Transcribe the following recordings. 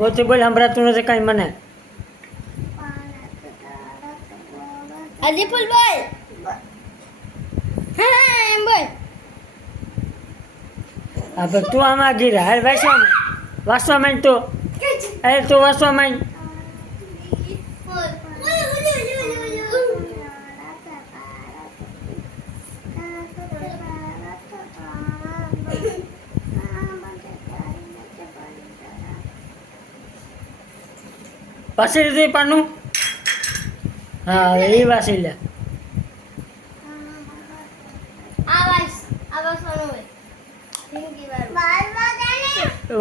બોલથી બોલ સંભળાતું નથી કાંઈ મને. હજી ફૂલ બોલ. હા એમ બોલ. હા પણ તું આમાં ગીરા હાલ વાંચવા માંડ તું. અરે તું વાંચવા માંડ. વાંચી લીધું પાનું. હા હવે એ વાંચી લે.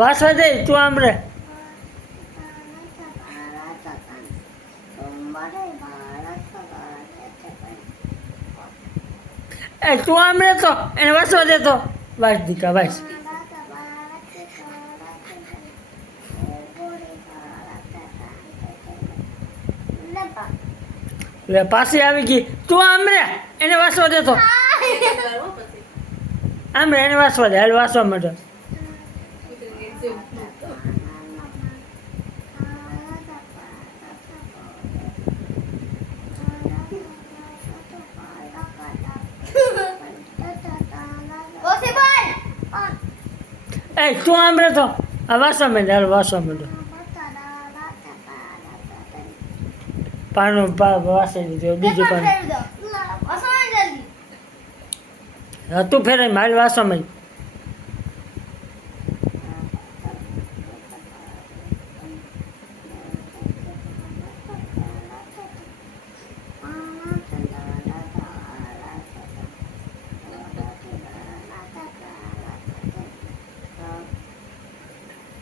વાંચવા દે તું આમ રે. એ તું આમ રે તો એને વાંચવા દે તો. વાંચ દીકા વાંચ. લે પાછી આવી ગઈ. તું આમ રે એને વાંચવા દે તો. આમ રે એને વાંચવા દે. હાલ વાંચવા માંડો. એ તું આમ રે તો આ વાંચવા માંડ. હાલ વાંચવા માંડો. પાનું વાંચી લીધું. બીજું પાનું હા તું ફેરાય માલ વાંચવા માંડ.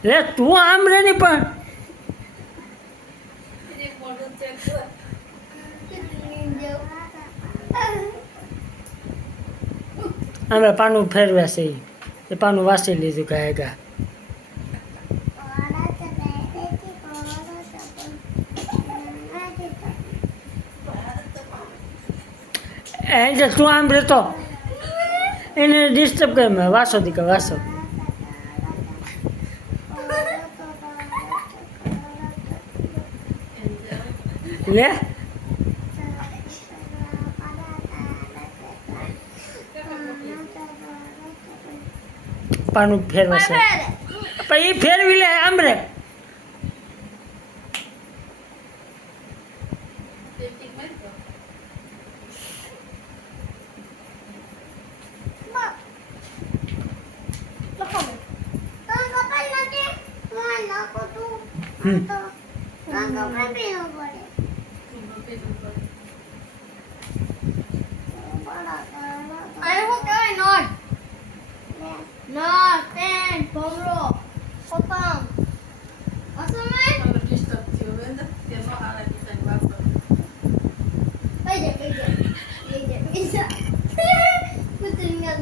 લે તું આમ રે ની પણ. અમે પાનું ફેરવ્યા છે એ પાનું વાંચી લીધું ગાય ગા. એ તું આમ રહેતો એને ડિસ્ટર્બ કરે. મેં વાંચો દીકા વાંચો. લે પાનું ફેરવાશે પણ એ ફેરવી લે આમ રે. Nod, pen, pongro, kopang. Masa main? Peja. Betul nggak?